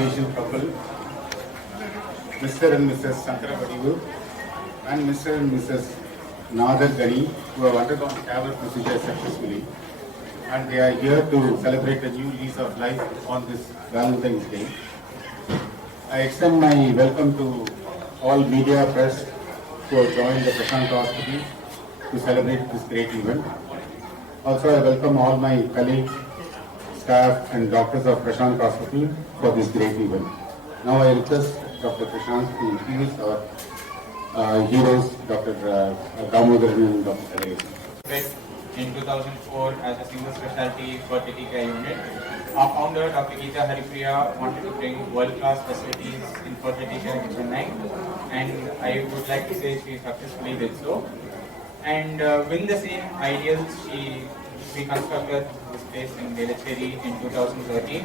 Asian couple, Mr. and Mrs. Sankara Vadivu and Mr. and Mrs. Nadar Gani, who have undergone TAVR procedure successfully, and they are here to celebrate a new lease of life on this Valentine's Day. I extend my welcome to all media press who have joined the Prashanth Hospital to celebrate this great event. Also, I welcome all my colleagues, staff and doctors of Prashanth Hospital for this great event. Now I request Dr. Prashanth to introduce our heroes, Dr. Dhamodaran and Dr. Kathiresan. In 2004 as a single specialty fertility care unit. Our founder, Dr. Harippriya, wanted to bring world-class facilities in fertility care in Chennai, and I would like to say she successfully did so. And with the same ideals, she reconstructed this place in Velachery in 2013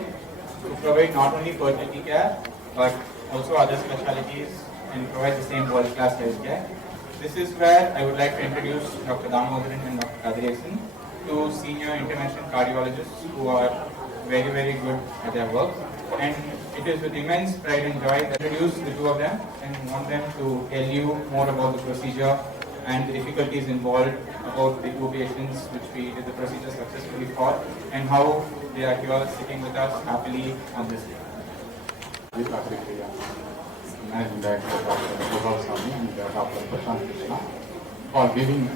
to provide not only fertility care but also other specialties and provide the same world-class health care. This is where I would like to introduce Dr. Dhamodaran and Dr. Kathiresan, two senior interventional cardiologists who are very, very good at their work. And it is with immense pride and joy that I introduce the two of them and want them to tell you more about the procedure and the difficulties involved, about the two patients which we did the procedure successfully for, and how they are here sitting with us happily on this day. And Dr. and Dr. Prashanth for giving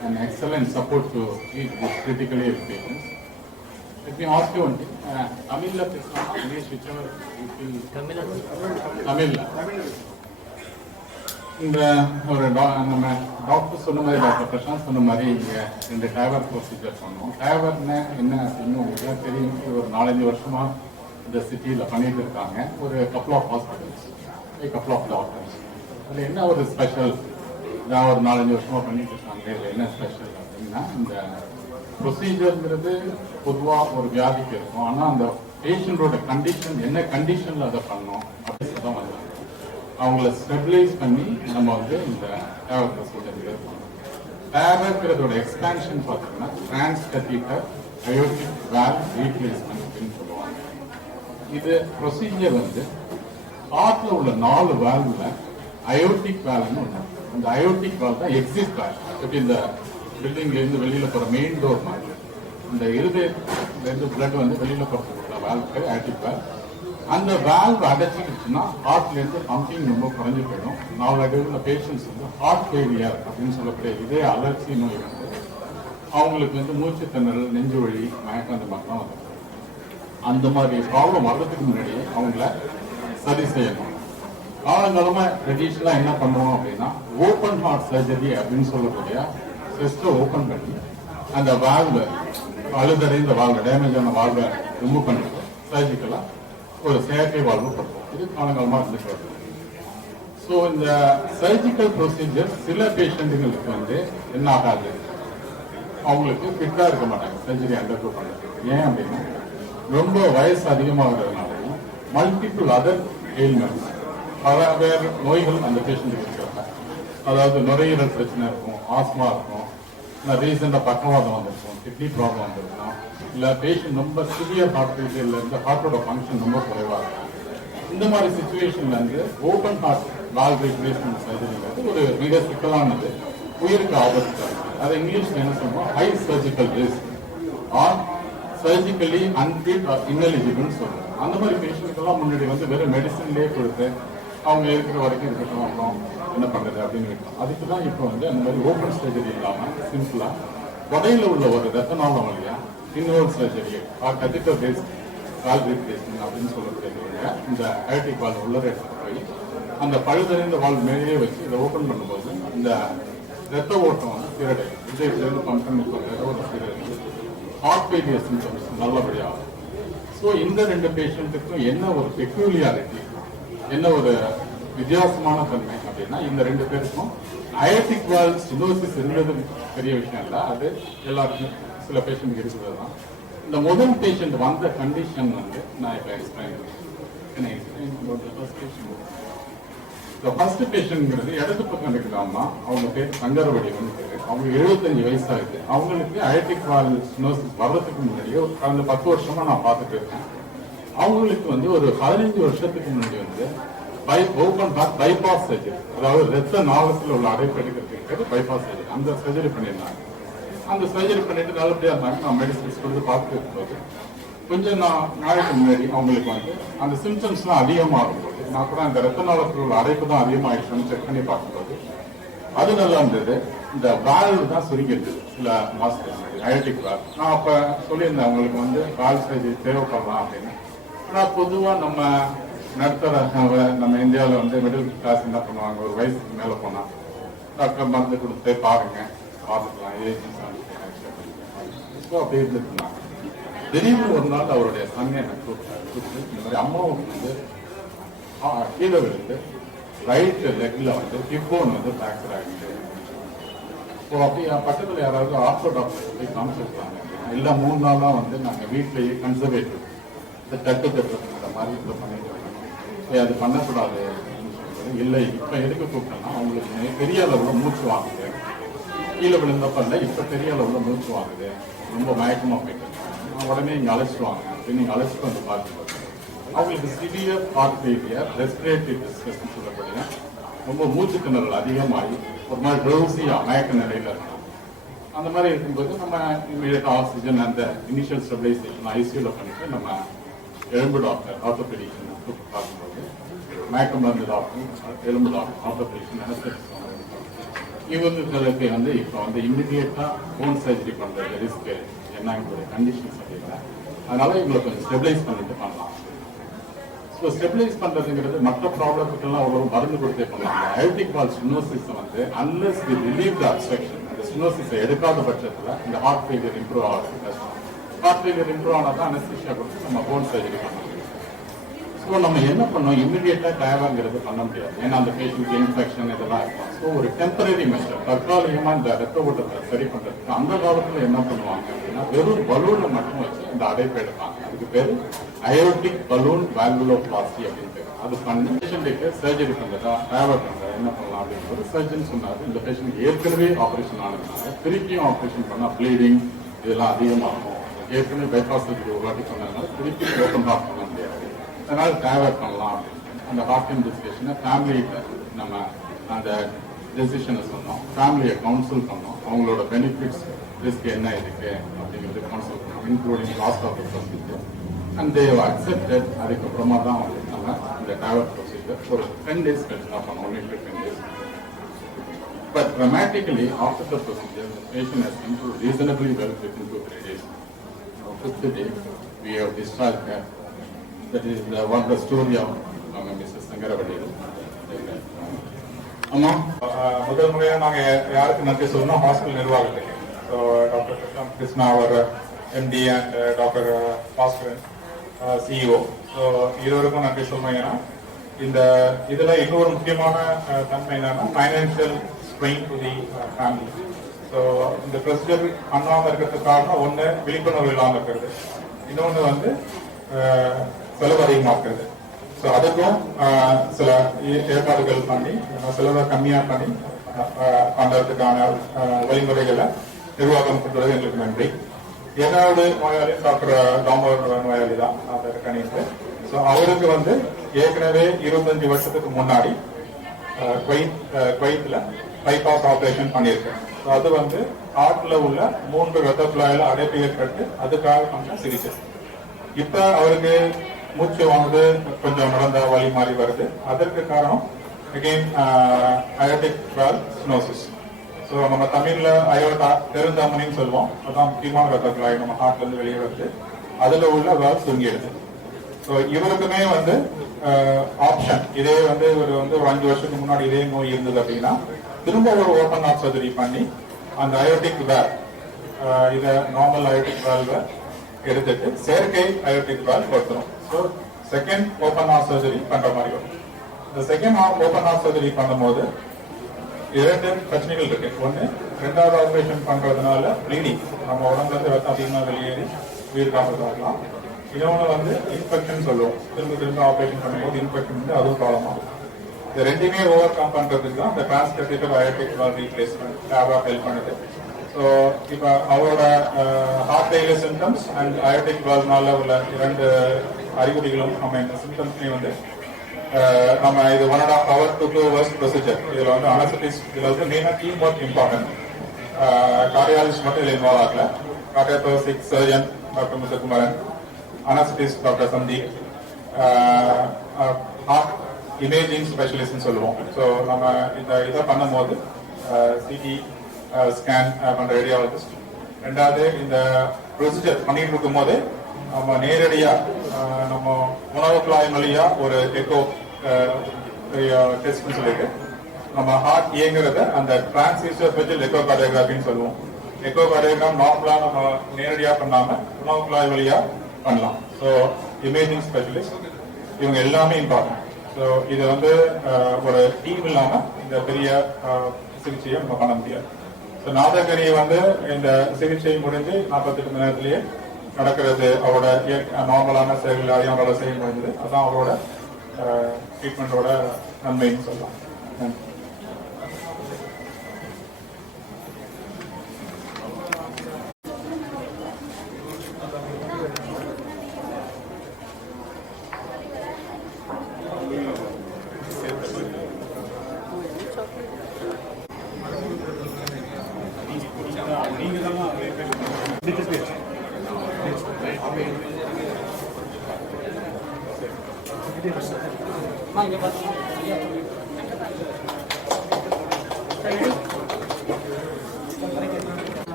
an excellent support to these critically ill patients. Let me ask you one thing. Tamil, English, whichever you feel. Tamil. இந்த ஒரு doctor சொன்ன மாதிரி doctor Prashanth சொன்ன மாதிரி இங்கே இந்த டேவர் procedure பண்ணோம். டேவர்னா என்ன அப்படின்னு உங்களுக்கு தெரியும். ஒரு 4-5 வருஷமா இந்த சிட்டியில் பண்ணிட்டு இருக்காங்க. ஒரு கப்பல் ஆஃப் ஹாஸ்பிட்டல்ஸ், கப்பல் ஆஃப் டாக்டர்ஸ். அதில் என்ன ஒரு ஸ்பெஷல், நான் ஒரு 4-5 வருஷமா பண்ணிட்டு இருக்காங்க. இதில் என்ன ஸ்பெஷல் அப்படின்னா, இந்த ப்ரொசீஜர்ங்கிறது பொதுவாக ஒரு வியாதிக்கு இருக்கும். ஆனால் அந்த பேஷண்டோட கண்டிஷன் என்ன கண்டிஷனில் அதை பண்ணோம் அப்படின்னு தான் வந்து அவங்கள ஸ்டெபிலைஸ் பண்ணி நம்ம வந்து இந்த டேவர் ப்ரொசீஜர் பண்ணோம். டேவர்ங்கிறதோட எக்ஸ்பேன்ஷன் பார்த்தீங்கன்னா Transcatheter Aortic Valve Replacement அப்படின்னு சொல்லுவாங்க. இது ப்ரொசீஜர் வந்து ஹார்ட்ல உள்ள 4 வால்வ்ல அயோட்டிக் வால்வ்னு ஒன்று. அந்த அயோட்டிக் வால்வ் தான் எக்ஸிட் வால்வ். எப்படி இந்த பில்டிங்ல இருந்து வெளியில போற மெயின் டோர் மாதிரி இந்த இருதயத்திலிருந்து பிளட் வந்து வெளியில போறதுக்கு வால்வ் அயோட்டிக் வால்வ். அந்த வால்வ் அடைச்சிக்கிச்சுன்னா ஹார்ட்ல இருந்து பம்பிங் ரொம்ப குறைஞ்சு போயிடும். நாளடைவுல பேஷண்ட்ஸ் வந்து ஹார்ட் ஃபெயிலியர் அப்படின்னு சொல்லக்கூடிய இதய அலர்ச்சி நோய் வந்து அவங்களுக்கு வந்து மூச்சு திணறல், நெஞ்சு வலி, மயக்கம் அந்த மாதிரிலாம் வந்து அந்த மாதிரி ப்ராப்ளம் வர்றதுக்கு முன்னாடியே அவங்கள சரி செய்யணும். காலங்காலமா ட்ரெடிஷனலா என்ன பண்ணுவோம் அப்படின்னா ஓப்பன் ஹார்ட் சர்ஜரி அப்படின்னு சொல்லக்கூடிய செஸ்ட்டை ஓப்பன் பண்ணி அந்த வால்வை அழுதடைந்த வால்வை, டேமேஜ் ஆன வால்வை ரிமூவ் பண்ணிட்டு சர்ஜிக்கலா ஒரு செயற்கை வாழ்வு பண்ணுவோம். இது காலங்காலமா இருந்துட்டு வருது. ஸோ இந்த சர்ஜிக்கல் ப்ரொசீஜர் சில பேஷண்ட்டுங்களுக்கு வந்து என்ன ஆகாது, அவங்களுக்கு ஃபிட்டா இருக்க மாட்டாங்க சர்ஜரி அண்டர்கோ பண்ணுறது. ஏன் அப்படின்னா ரொம்ப வயசு அதிகமாகிறதுனாலையும் மல்டிபிள் அதர் ailments, பல வேறு நோய்கள் அந்த பேஷண்ட்டுக்கு இருக்கிறாங்க. அதாவது நுரையீரல் பிரச்சனை இருக்கும், ஆஸ்மா இருக்கும், இல்லை ரீசெண்டாக பக்கவாதம் வந்திருக்கும், கிட்னி ப்ராப்ளம் வந்திருக்கும், இல்லை பேஷண்ட் ரொம்ப சிவியர் ஹார்ட் ஃபெயிலியர்ல இருந்து ஹார்ட்டோட ஃபங்க்ஷன் ரொம்ப குறைவாக இருக்கும். இந்த மாதிரி சுச்சுவேஷன்ல இருந்து ஓப்பன் ஹார்ட் வால்வ் ரீப்ளேஸ்மெண்ட் சர்ஜரிங்கிறது ஒரு மிக சிக்கலானது, உயிருக்கு ஆபத்து. அதை இங்கிலீஷ்ல என்ன சொல்லுவோம், high surgical risk or surgically unfit or இன்எலிஜிபிள்னு சொல்லுவோம். அந்த மாதிரி பேஷண்ட்டுக்கெல்லாம் முன்னாடி வந்து வெறும் மெடிசன்லேயே கொடுத்து அவங்க இருக்கிற வரைக்கும் இருக்கட்டும், அப்புறம் என்ன பண்ணுறது அப்படின்னு விட்டோம். அதுக்கு தான் இப்போ வந்து அந்த மாதிரி ஓப்பன் சர்ஜரி இல்லாமல் சிம்பிளாக உடையில உள்ள ஒரு ரத்தநாளம் வழியா involve surgery catheter based valve replacement அப்படின்னு சொல்லக்கூடிய இந்த அயோட்டிக் வால்வ் உள்ள எடுத்துட்டு போய் அந்த பழுதறிந்த வால்வ் மேலேயே வச்சு இதை ஓப்பன் பண்ணும்போது இந்த ரத்த ஓட்டம் வந்து சீரடையும். இதயத்திலிருந்து பம்ப் பண்ணி ரத்த ஓட்டம் சீரடைந்து ஹார்ட் ஃபெயிலியர் சிம்டம்ஸ் நல்லபடியாகும். ஸோ இந்த 2 பேஷண்ட்டுக்கும் என்ன ஒரு பெக்யூலியாரிட்டி, என்ன ஒரு வித்தியாசமான தன்மை அப்படின்னா, இந்த 2 பேருக்கும் அயோட்டிக் வால்வ் ஸ்டெனோசிஸ் இருந்தது பெரிய விஷயம் இல்லை, அது எல்லாருக்கும் சில பேஷண்ட்டுக்கு இருக்கிறது தான். இந்த முதல் பேஷண்ட் வந்த கண்டிஷன் வந்து நான் இப்போ எக்ஸ்பிளைன் ஃபர்ஸ்ட் பேஷண்ட்ங்கிறது இடது பக்கம் இருக்கிறாங்கன்னா அவங்க பேர் சங்கரவடி வந்து அவங்க 75 வயசாகுது. அவங்களுக்கு அயோட்டிக் வால்வ் ஸ்டெனோசிஸ் வர்றதுக்கு முன்னாடியே கடந்த 10 வருஷமா நான் பார்த்துட்டு இருக்கேன். அவங்களுக்கு வந்து ஒரு 15 வருஷத்துக்கு முன்னாடி வந்து ஓபன் ஹார்ட் பைபாஸ் சர்ஜரி, அதாவது ரத்த நாளத்தில் உள்ள அடைப்பு எடுக்கிறதுக்கு பைபாஸ் சர்ஜரி, அந்த சர்ஜரி பண்ணியிருந்தாங்க. அந்த சர்ஜரி பண்ணிட்டு நல்லபடியா இருந்தாங்க. நான் மெடிசன்ஸ் கொடுத்து பார்த்துட்டு இருக்கும்போது கொஞ்சம் நாளைக்கு முன்னாடி அவங்களுக்கு வந்து அந்த சிம்டம்ஸ்லாம் அதிகமாகும் போது நான் கூட அந்த ரத்த நாளத்தில் உள்ள அடைப்பு தான் அதிகமாகிடுச்சுன்னு செக் பண்ணி பார்க்கும்போது அது நல்லா இருந்தது. இந்த வால்வு தான் சுருங்கி இருந்தது சில மாசத்துக்கு அயோட்டிக் வால்வ். நான் அப்ப சொல்லியிருந்தேன் அவங்களுக்கு வந்து வால்வ் சர்ஜரி தேவைப்படலாம் அப்படின்னு. ஆனால் பொதுவாக நம்ம நடுத்தர நம்ம இந்தியாவில் வந்து மிடில் கிளாஸ் என்ன பண்ணுவாங்க, ஒரு வயசுக்கு மேலே போனால் டாக்டர் மருந்து கொடுத்து பாருங்க பார்த்துக்கலாம் ஏஜ் அப்படி இருந்துருந்தாங்க. திடீர்னு ஒரு நாள் அவருடைய சன்னை எனக்கு கூப்பிட்டு இந்த மாதிரி அம்மாவுக்கு வந்து கீழே விழுந்து ரைட் லெக்ல வந்து ஹிப்போன் வந்து ஃப்ராக்சர் ஆகிட்டு. ஸோ அப்படி பக்கத்தில் யாராவது ஆர்த்தோ டாக்டர் போய் காமிச்சிருக்காங்க அப்படின்னா இல்லை 3 நாளாக வந்து நாங்கள் வீட்டிலேயே கன்சர்வேட்டிவ் இந்த தட்டு தட்டுற மாதிரி இதை பண்ணிட்டு இருக்கோம், அது பண்ணக்கூடாது அப்படின்னு சொல்றது. இல்லை இப்போ எதுக்கு கூப்பிட்டோம்னா அவங்களுக்கு பெரிய அளவில் மூச்சு வாங்குது, கீழே விழுந்தப்ப இல்லை இப்போ பெரிய அளவில் மூச்சு வாங்குது, ரொம்ப மயக்கமாக போயிட்டு உடனே இங்கே அழைச்சிட்டு வாங்க அப்படின்னு நீங்கள் அழைச்சிட்டு வந்து பார்க்கும்போது அவங்களுக்கு சிவியர் ஹார்ட் ஃபெயிலியர், ரெஸ்பிரேட்டரி டிஸ்ட்ரெஸ்ன்னு சொல்லக்கூடிய ரொம்ப மூச்சு திணறல் அதிகமாகி ஒரு மாதிரி ட்ரௌசியா மயக்க நிலையில் இருக்கும். அந்த மாதிரி இருக்கும்போது நம்ம இமீடியட் ஆக்சிஜன் அந்த இனிஷியல் ஸ்டெபிலைசேஷன் ஐசியூவில் பண்ணிட்டு நம்ம எலும்பு டாக்டர் ஆர்த்தோபெடிஷன் பார்க்கும்போது மயக்க மருந்து டாக்டர் எலும்பு டாக்டர் ஆர்த்தோபெடிஷன் அனஸ்தெசிஸ்ட் இவங்களுக்கு வந்து இப்போ வந்து இமிடியேட்டா போன் சர்ஜரி பண்றது ரிஸ்க் என்ன எங்களுடைய கண்டிஷன்ஸ் அப்படின்னா அதனால இவங்களை கொஞ்சம் ஸ்டெபிலைஸ் பண்ணிட்டு பண்ணலாம். ஸோ ஸ்டெபிலைஸ் பண்றதுங்கிறது மற்ற ப்ராப்ளத்துக்கெல்லாம் அவ்வளோ மருந்து கொடுத்தே பண்ணலாம். அயோட்டிக் வால்வ் ஸ்டெனோசிஸ் வந்து unless we relieve the obstruction, அந்த ஸ்டெனோசிஸை எடுக்காத பட்சத்தில் இந்த ஹார்ட் ஃபெயிலியர் இம்ப்ரூவ் ஆகிறது கஷ்டம். ஹார்ட் ஃபெயிலியர் இம்ப்ரூவ் ஆனால் தான் அனஸ்தீசியா கொடுத்து நம்ம போன் சர்ஜரி பண்ணலாம். ஸோ நம்ம என்ன பண்ணோம், இமிடியேட்டாக டயவாங்கிறது பண்ண முடியாது, ஏன்னா அந்த பேஷண்ட்க்கு இன்ஃபெக்ஷன் இதெல்லாம் இருக்கும். ஸோ ஒரு டெம்பரரி மெஷர் தற்காலிகமாக இந்த ரத்த ஓட்டத்தை சரி பண்ணுறதுக்கு அந்த காலத்தில் என்ன பண்ணுவாங்க அப்படின்னா வெறும் பலூனை மட்டும் வச்சு இந்த அடைப்பை எடுப்பாங்க. அதுக்கு பேர் அயோட்டிக் பலூன் வால்வுலோபிளாஸ்டி அப்படின்னு பேர். அது பண்ணி பேஷண்ட்டுக்கு சர்ஜரி பண்ணுறதா டயவர் பண்ணுறதா என்ன பண்ணலாம் அப்படின்றது சர்ஜன் சொன்னார். இந்த பேஷண்ட் ஏற்கனவே ஆப்ரேஷன் ஆனதுனால திருப்பியும் ஆப்ரேஷன் பண்ணால் ப்ளீடிங் இதெல்லாம் அதிகமாகும். ஏற்கனவே பைபாஸ் சர்ஜரி ஒரு வாட்டி பண்ணதுனால திருப்பி ஓப்பன் ஹார்ட் பண்ண முடியாது, அதனால டயவர் பண்ணலாம் அப்படின்னு அந்த ஹார்ட் டிஸ்கஷனை ஃபேமிலியில் நம்ம அந்த டெசிஷனை சொன்னோம். ஃபேமிலியை கவுன்சில் பண்ணோம், அவங்களோட பெனிஃபிட்ஸ் ரிஸ்க் என்ன இருக்கு அப்படிங்கிறது கவுன்சில் பண்ணோம், including cost of the procedure. And they accepted. அதுக்கப்புறமா தான் வந்து நம்ம இந்த டயவர் ப்ரொசீஜர் ஒரு 10 days கழிச்சு தான் பண்ணோம், only 15 days. But dramatically after the procedure, the patient has improved reasonably well within 2-3 days. On 5th day, we have discharged her. That is what the story of Mrs. Sangaravadil. முதல் முறையாக நாங்கள் யாருக்கு நன்றி சொல்லணும், hospital நிர்வாகத்துக்கு. So doctor Prashanth Krishna அவர் MD and doctor Bhaskaran CEO, so இருவருக்கும் நன்றி சொல்லணும். ஏன்னா இந்த இதில் இன்னொரு முக்கியமான தன்மை என்னன்னா financial strain to the family. So இந்த ப்ரொசீஜர் பண்ணாமல் இருக்கிறதுக்கு காரணம் ஒன்று விழிப்புணர்வு இல்லாமல் இருக்கிறது, இன்னொன்று வந்து செலவு அதிகமாக இருக்கிறது. ஸோ அதுக்கும் சில ஏற்பாடுகள் பண்ணி செலவை கம்மியாக பண்ணி பண்ணுறதுக்கான வழிமுறைகளை நிர்வாகம் கொண்டுவது எங்களுக்கு நன்றி. என்னோட நோயாளி டாக்டர் தாமோதரன் நோயாளி தான் டாக்டர் கணேஷ். ஸோ அவருக்கு வந்து ஏற்கனவே 25 வருஷத்துக்கு முன்னாடி குவைத்தில் பைபாஸ் ஆப்ரேஷன் பண்ணியிருக்கேன். ஸோ அது வந்து ஹார்ட்ல உள்ள 3 ரத்த குழாயில் அடைப்பு ஏற்பட்டு அதுக்காக பண்ண சிகிச்சை. இப்ப அவருக்கு மூச்சு வாங்குது, கொஞ்சம் நடந்த வலி மாறி வருது. அதற்கு காரணம் again aortic valve stenosis. So நம்ம தமிழ்ல அயோட்டா பெருந்தமனின்னு சொல்லுவோம். அதான் முக்கியமான ரத்த குழாய் நம்ம ஹார்ட்ல இருந்து வெளியே வருது, அதுல உள்ள வால்வ் சுருங்கிடுது. ஸோ இவருக்குமே வந்து ஆப்ஷன் இதே வந்து இவர் வந்து ஒரு 5 வருஷத்துக்கு முன்னாடி இதே நோய் இருந்தது அப்படின்னா திரும்ப ஒரு ஓப்பன் ஹார்ட் சர்ஜரி பண்ணி அந்த அயோட்டிக் வால்வ் இதை நார்மல் அயோட்டிக் வால்வை எடுத்துட்டு செயற்கை அயோட்டிக் வால்வ் கொடுத்துரும். So second open heart surgery பண்ற மாதிரி வரும். இந்த செகண்ட் ஓப்பன் ஹார்ட் சர்ஜரி பண்ணும்போது 2 பிரச்சனைகள் இருக்கு. ஒன்று, 2வது ஆபரேஷன் பண்றதுனால ப்ளீடிங், நம்ம உடம்புல இருந்து ரத்தம் அதிகமாக வெளியேறி உயிர் காப்பது ஆகலாம். இன்னொன்று வந்து இன்ஃபெக்ஷன் சொல்லுவோம், திரும்ப ஆபரேஷன் பண்ணும்போது இன்ஃபெக்ஷன் வந்து அதுவும் ப்ராப்ளம் ஆகும். இது ரெண்டுமே ஓவர் கம் பண்றதுக்கு தான் இந்த transcatheter aortic valve replacement TAVR help பண்ணுது. ஸோ இப்போ அவரோட heart failure symptoms and aortic வால்வ்னால உள்ள 2 அறிகுறிகளும் நம்ம இந்த சிம்டம்ஸ்லையும் வந்து நம்ம இது 1.5 hour to 2 hours ப்ரொசீஜர். இதில் வந்து அனஸ்தட்டிஸ்ட் இதில் வந்து மெயினாக டீம் ஒர்க் இம்பார்ட்டன்ட். கார்டியாலஜிஸ்ட் மட்டும் இதில் இன்வால்வ் ஆகல. Cardiothoracic surgeon doctor Muthukumaran, anaesthetist doctor Sandeep, heart imaging ஸ்பெஷலிஸ்ட்னு சொல்லுவோம். ஸோ நம்ம இந்த இதை பண்ணும்போது சிடி ஸ்கேன் பண்ணுற ரேடியாலஜிஸ்ட். ரெண்டாவது இந்த ப்ரொசீஜர் பண்ணிட்டு இருக்கும் போது நம்ம நேரடியாக நம்ம உணவு குழாய் வழியா ஒரு எக்கோ டெஸ்ட்னு சொல்லிட்டு நம்ம ஹார்ட் இயங்குறத அந்த டிரான்ஸ்இசோஃபேஜியல் எக்கோ கார்டியோகிராஃபின்னு சொல்லுவோம். எக்கோ கார்டியோகிராம் நார்மலா நம்ம நேரடியாக பண்ணாம உணவு குழாய் வழியா பண்ணலாம். ஸோ இமேஜிங் ஸ்பெஷலிஸ்ட் இவங்க எல்லாமே இம்பார்ட்டன்ட். ஸோ இது வந்து ஒரு டீம் இல்லாம இந்த பெரிய சிகிச்சையை நம்ம பண்ண முடியாது. ஸோ நாதகனி வந்து இந்த சிகிச்சை முடிஞ்சு 48 மணி நேரத்திலேயே நடக்கிறது. அவரோட நார்மலான செயல்கள் அவரோட செய்ய முடிஞ்சது. அதான் அவரோட ட்ரீட்மெண்டோட நன்மைன்னு சொல்லலாம். நன்றி.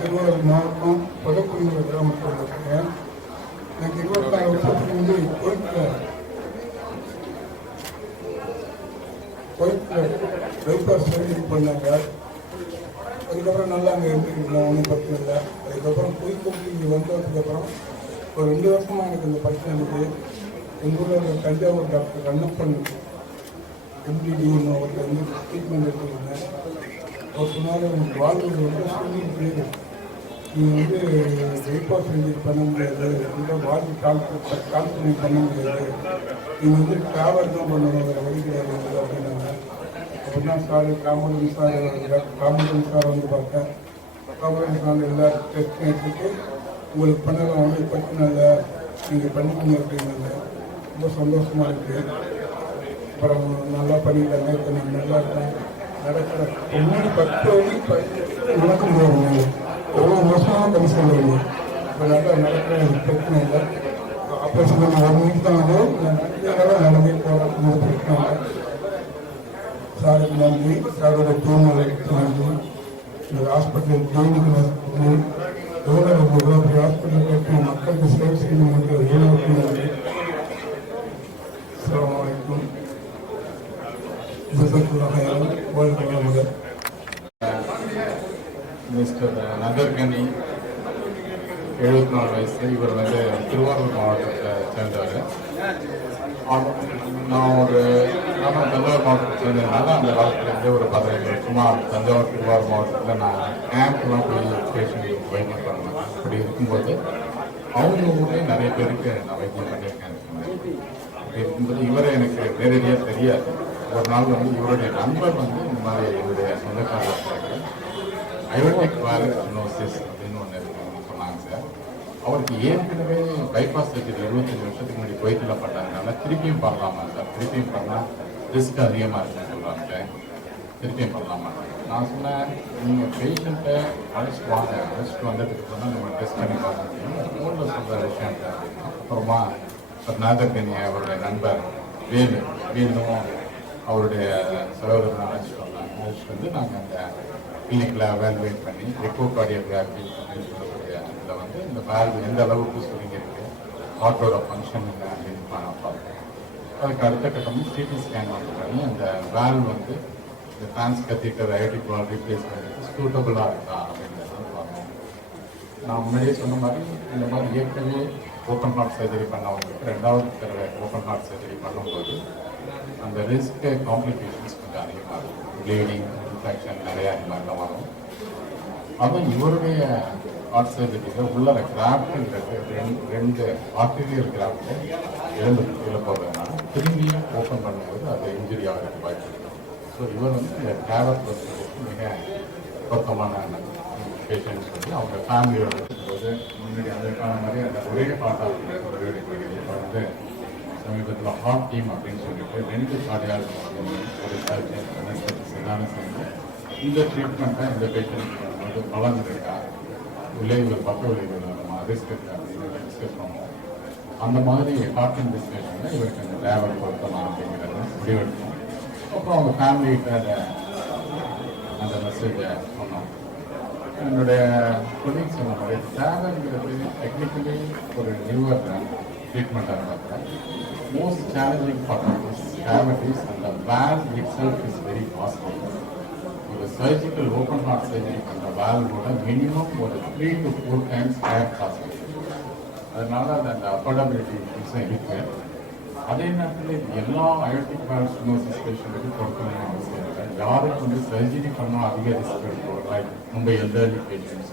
திருவாரூர் மாவட்டம் பதக்குடிங்கிற கிராமத்தில் இருக்கேன். எனக்கு 26 வருஷத்துக்கு வந்து கோயிலில் பைபாஸ் சர்ஜரி பண்ணாங்க. அதுக்கப்புறம் நல்லா அங்கே இருந்துருக்கலாம், ஒன்றும் பிரச்சனை இல்லை. அதுக்கப்புறம் கோயிலுக்கு இங்கே வந்ததுக்கப்புறம் ஒரு 2 வருஷமாக எனக்கு இந்த பிரச்சனை இருக்குது. எங்கள் ஊரில் தஞ்சாவூர் டாக்டர் கண்ணப்பன் எம்டிடின்னு அவருக்கு வந்து ட்ரீட்மெண்ட் எடுத்துருந்தேன். அவர் சொன்னாலும் உங்களுக்கு வாழ்வு ரொம்ப ஸ்விம்மிங் பிளேடு, நீங்கள் வந்து பைபாஸ் சர்ஜரி பண்ண முடியாது, இல்லை வாழ்வு கால்குலேட் பண்ண முடியாது, நீங்கள் வந்து டிராவல் தான் பண்ணணும், வேறு வழி கிடையாது அப்படின்னாங்க. அப்படின்னா சார் காமராஜன் சார் வந்து பார்த்தேன். காமராஜன் சார் எல்லா டெஸ்ட்டும் எடுத்துட்டு உங்களுக்கு பண்ணலாம், ஒன்றும் பிரச்சனை இல்லை, நீங்கள் பண்ணிக்கோங்க அப்படின்னாங்க. ரொம்ப சந்தோஷமாக இருக்குது. அப்புறம் நல்லா பண்ணிட்டாங்க. இப்போ நான் நல்லா இருக்கேன். நடக்கிற முன்னாடி 10 வழி நடக்க முடியாது. எவ்வளோ மோசமாக பண்ணி சொல்லுவீங்க. இப்போ நல்லா நடக்கிற பிரச்சனை இல்லை. ஆப்ரேஷன் 1 வீக் தான் ஆகும். நான் நடந்தே போகிறதுக்கு பிரச்சனை இல்லை. சாருக்கு நன்றி, சாரோட டீம் நன்றி, இந்த ஹாஸ்பிட்டல் கிளினிக் நன்றி, எவ்வளோ ஹாஸ்பிட்டல் கட்டி மக்களுக்கு சேவை செய்யணுங்களுக்கு எவ்வளோ நன்றி. அஸ்ஸலாமு அலைக்கும். மிஸ்டர் நதர்கனி 74 வயசு. இவர் வந்து திருவாரூர் மாவட்டத்தை சேர்ந்தவர். நான் தஞ்சாவூர் மாவட்டத்தை சேர்ந்ததுனால அந்த காலத்துலேருந்து ஒரு 15 வருஷமாக தஞ்சாவூர் திருவாரூர் மாவட்டத்தில் நான் கேம்ப்லாம் போய் பேஷண்ட்டுக்கு வைத்தியம் பண்ணேன். அப்படி இருக்கும்போது அவங்க ஊர்லேயே நிறைய பேருக்கு நான் வைத்தியம் பண்ணியிருக்கேன். அப்படி இருக்கும்போது இவரை எனக்கு நேரடியாக தெரியாது. ஒரு நாள் வந்து இவருடைய நண்பர் வந்து இந்த மாதிரி என்னுடைய சொந்தக்காரர்களுக்கு அயோர்டிக் வால்வ் ஸ்டெனோசிஸ் அப்படின்னு ஒன்று இருக்குன்னு சொன்னாங்க சார். அவருக்கு ஏற்கனவே பைபாஸ் சர்ஜரி 25 வருஷத்துக்கு முன்னாடி கோயத்தில் பண்ணாங்கனால திருப்பியும் பண்ணலாமா சார், திருப்பியும் பண்ணால் ரிஸ்க் அதிகமாக இருக்குன்னு சொல்கிறாங்க. திருப்பியும் பண்ணலாமா? நான் சொன்னேன், நீங்கள் பேஷண்ட்டை அழைச்சிட்டு வாங்க, அழைச்சிட்டு வந்ததுக்கு அப்புறம் நம்ம டெஸ்ட் பண்ணி பார்க்க முடியும், ஃபோனில் சொல்கிற விஷயம் அப்படின்னா. அப்புறமா நாதர்கனி அவருடைய நண்பர் வேலும் அவருடைய சகோதரனை அழைச்சிட்டு வந்தாங்க. அழைச்சிட்டு வந்து நாங்கள் அந்த கிளினிக்கில் எவாலுவேட் பண்ணி எக்கோ கார்டியோகிராஃபி அப்படின்னு சொல்லக்கூடிய இதில் வந்து இந்த வேல்வ் எந்த அளவுக்கு சுருங்கி இருக்கு, ஹார்ட்டோட ஃபங்க்ஷன் என்ன அப்படின்னு பார்த்தோம். அதுக்கு அடுத்த கட்டமும் சிடி ஸ்கேன் பண்ணி அந்த வேல்வ் வந்து இந்த Transcatheter Aortic Valve Replacement சூட்டபுளாக இருக்கா அப்படிங்கிறத பார்க்கணும். நான் முன்னாடியே சொன்ன மாதிரி இந்த மாதிரி ஏற்கனவே ஓப்பன் ஹார்ட் சர்ஜரி பண்ணவங்களுக்கு ரெண்டாவது தடவை ஓப்பன் ஹார்ட் சர்ஜரி பண்ணும்போது அந்த ரிஸ்க் காம்ப்ளிகேஷன்ஸ் கொஞ்சம் அதிகமாக இருக்கும். ப்ளீடிங், இன்ஃபெக்ஷன் நிறையா இந்த மாதிரிலாம் வரும். அதுவும் இவருடைய ஹார்ட் சர்ஜரியில் உள்ள கிராஃப்ட்ங்கிறது ரெண்டு ஆர்டீரியல் கிராஃப்ட் இழந்து கீழே போகிறதுனால திரும்பியும் ஓப்பன் பண்ணும்போது அது இன்ஜுரி ஆகிறதுக்கு வாய்ப்பு இருக்குது. ஸோ இவர் வந்து இந்த TAVR ப்ரொசீஜருக்கு மிக பொருத்தமான பேஷண்ட்ஸ் வந்து அவங்க ஃபேமிலியோட இருக்கும்போது முன்னாடி அதற்கான மாதிரி அந்த ஒரே பாட்டாக ஒரு வீடு இப்போ வந்து சமீபத்தில் ஹார்ட் டீம் அப்படின்னு சொல்லிட்டு 2 கார்டியாலஜிஸ்ட் ஒரு சர்ஜன் எல்லாமே சேர்ந்து இந்த ட்ரீட்மெண்ட்டை இந்த பேஷண்ட் வந்து பலன் இருக்கா, விளைவுகள் பக்க விளைவுகள் நம்ம ரிஸ்க் இருக்கா அப்படின்னு டிஸ்கஸ் பண்ணுவோம். அந்த மாதிரி ஹார்ட் அண்ட் டிஸ்கஷனில் இவருக்கு அந்த TAVR பொருத்தமாக அப்படிங்கிறத முடிவெடுப்போம். அப்புறம் அவங்க ஃபேமிலிகிட்ட அந்த மெசேஜை சொன்னோம். என்னுடைய கொலீக்ஸ் சொன்ன மாதிரி TAVRங்கிறது டெக்னிக்கலி ஒரு நியூவர் ட்ரீட்மெண்ட்டாக இருந்தால் most challenging part of this TAVR is அந்த valve itself is very costly. ஒரு சர்ஜிக்கல் ஓப்பன் ஹார்ட் சர்ஜரி பண்ணுற வேல்வோட மினிமம் ஒரு 3 to 4 times ஹையர் காஸ்ட். அதனால அந்த அஃபோர்டபிலிட்டி இஷ்யூஸும் இருக்குது. அதே நேரத்தில் எல்லா அயோட்டிக் வால்வ் ஸ்டெனோசிஸ் பேஷண்ட்டுக்கு கொடுக்கணும்னு அவசியம் இல்லை. யாருக்கு வந்து சர்ஜரி பண்ணால் அதிக ரிஸ்க் இருக்கும், லைக் ரொம்ப எல்டர்லி பேஷண்ட்ஸ்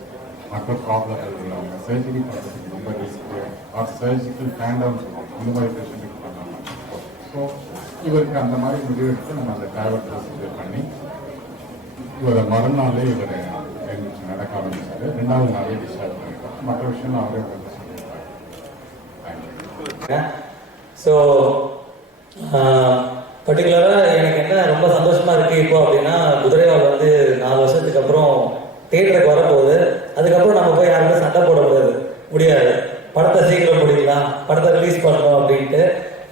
மற்ற ப்ராப்ளங்கள் உள்ளவங்க சர்ஜரி பண்ணுறதுக்கு ரொம்ப ரிஸ்க்கு ஆர் சர்ஜிக்கல் டேண்டம் அந்த மாதிரி பேஷண்ட்டுக்கு பண்ணாங்க. ஸோ இவருக்கு அந்த மாதிரி முடிவெடுத்து நம்ம அந்த TAVR ப்ரொசீஜர் பண்ணி இவரை மறுநாளே இவர் நடக்க ஆரம்பிச்சார். 2வது நாளே டிஸ்சார்ஜ் பண்ணிருக்காரு. மற்ற விஷயம் அவரே வந்து சொல்லியிருக்காரு. தேங்க்யூ. ஸோ பர்டிகுலராக எனக்கு என்ன ரொம்ப சந்தோஷமாக இருக்குது இப்போ அப்படின்னா, குதிரைவால் வந்து 4 வருஷத்துக்கு அப்புறம் தேட்டருக்கு வரப்போகுது. அதுக்கப்புறம் நம்ம போய் யாருமே சண்டை போட முடியாது. படத்தை சீக்கிரம் முடிக்கலாம், படத்தை ரிலீஸ் பண்ணணும் அப்படின்ட்டு.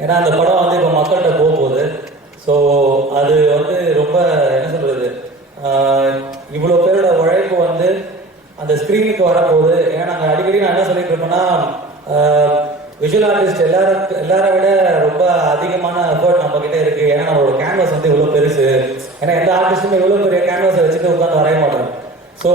ஏன்னா அந்த படம் வந்து இப்போ மக்கள்கிட்ட போகுது. ஸோ அது வந்து ரொம்ப என்ன சொல்கிறது, இவ்வளோ பேரோட உழைப்பு வந்து அந்த ஸ்க்ரீனுக்கு வரப்போகுது. ஏன்னா நாங்கள் அடிக்கடி நான் என்ன சொல்லிட்டு இருப்பேன்னா, விஷுவல் ஆர்டிஸ்ட் எல்லாரை விட ரொம்ப அதிகமான எஃபர்ட் நம்ம கிட்ட இருக்கு. ஏன்னா நம்மளோட கேன்வாஸ் வந்து இவ்வளோ பெருசு. ஏன்னா எந்த ஆர்டிஸ்ட்டுமே இவ்வளோ பெரிய கேன்வாஸை வச்சுட்டு உட்காந்து வரைய மாட்டோம். ஸோ